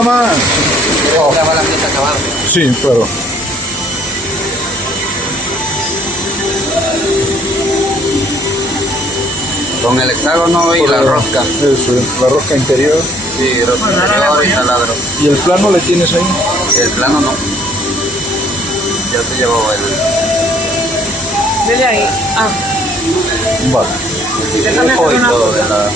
todavía más. Ya va la pieza acabada. Sí, pero... Con el hexágono y la rosca. Eso, la rosca interior. Sí, rosca interior y taladro. ¿Y el plano le tienes ahí? El plano no. Ya te llevo el... Desde ahí. Ah, Vale. déjame hacer y una todo cosa. de la...